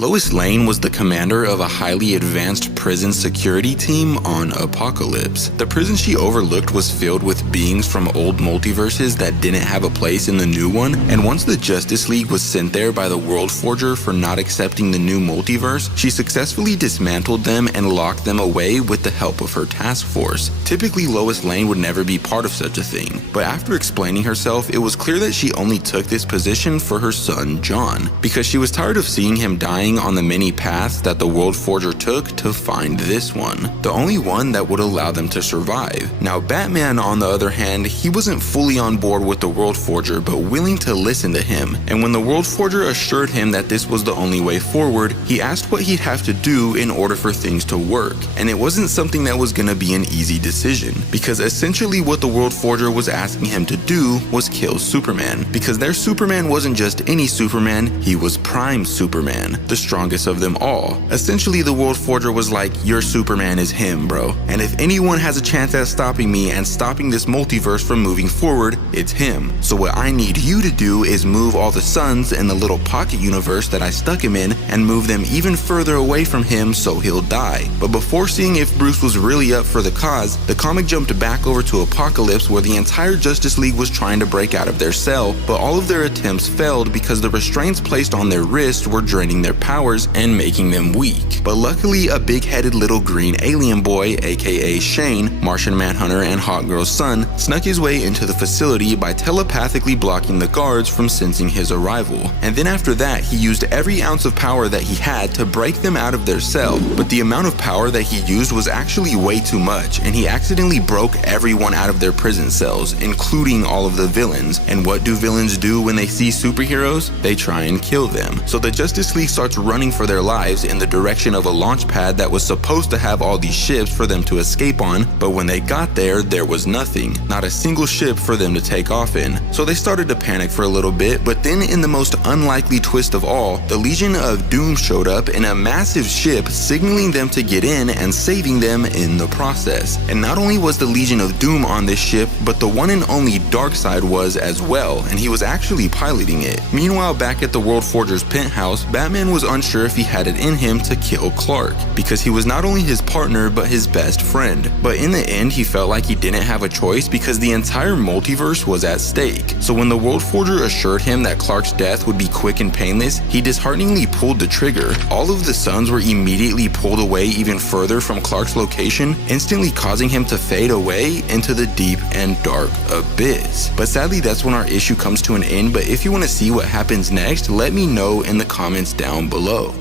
Lois Lane was the commander of a highly advanced prison security team on Apokolips. The prison she overlooked was filled with beings from old multiverses that didn't have a place in the new one, and once the Justice League was sent there by the World Forger for not accepting the new multiverse, she successfully dismantled them and locked them away with the help of her task force. Typically, Lois Lane would never be part of such a thing, but after explaining herself, it was clear that she only took this position for her son, John, because she was tired of seeing him dying on the many paths that the World Forger took to find this one, the only one that would allow them to survive. Now, Batman, on the other hand, he wasn't fully on board with the World Forger, but willing to listen to him, and when the World Forger assured him that this was the only way forward, he asked what he'd have to do in order for things to work, and it wasn't something that was gonna be an easy decision, because essentially what the World Forger was asking him to do was kill Superman, because their Superman wasn't just any Superman, he was Prime Superman, the strongest of them all. Essentially, the World Forger was like, your Superman is him, bro, and if anyone has a chance at stopping me and stopping this multiverse from moving forward, it's him. So what I need you to do is move all the suns in the little pocket universe that I stuck him in and move them even further away from him so he'll die. But before seeing if Bruce was really up for the cause, the comic jumped back over to Apokolips, where the entire Justice League was trying to break out of their cell, but all of their attempts failed because the restraints placed on their wrists were draining their powers and making them weak. But luckily, a big-headed little green alien boy, aka Shane, Martian Manhunter and Hawkgirl's son, snuck his way into the facility by telepathically blocking the guards from sensing his arrival. And then after that, he used every ounce of power that he had to break them out of their cell. But the amount of power that he used was actually way too much, and he accidentally broke everyone out of their prison cells, including all of the villains. And what do villains do when they see superheroes? They try and kill them. So the Justice League starts running for their lives in the direction of a launch pad that was supposed to have all these ships for them to escape on, but when they got there, there was nothing. Not a single ship for them to take off in. So they started to panic for a little bit, but then in the most unlikely twist of all, the Legion of Doom showed up in a massive ship, signaling them to get in and saving them in the process. And not only was the Legion of Doom on this ship, but the one and only Darkseid was as well, and he was actually piloting it. Meanwhile, back at the World Forger's penthouse, Batman was unsure if he had it in him to kill Clark, because he was not only his partner but his best friend. But in the end, he felt like he didn't have a choice because the entire multiverse was at stake. So when the World Forger assured him that Clark's death would be quick and painless, he dishearteningly pulled the trigger. All of the suns were immediately pulled away even further from Clark's location, instantly causing him to fade away into the deep and dark abyss. But sadly, that's when our issue comes to an end, but if you want to see what happens next, let me know in the comments down below.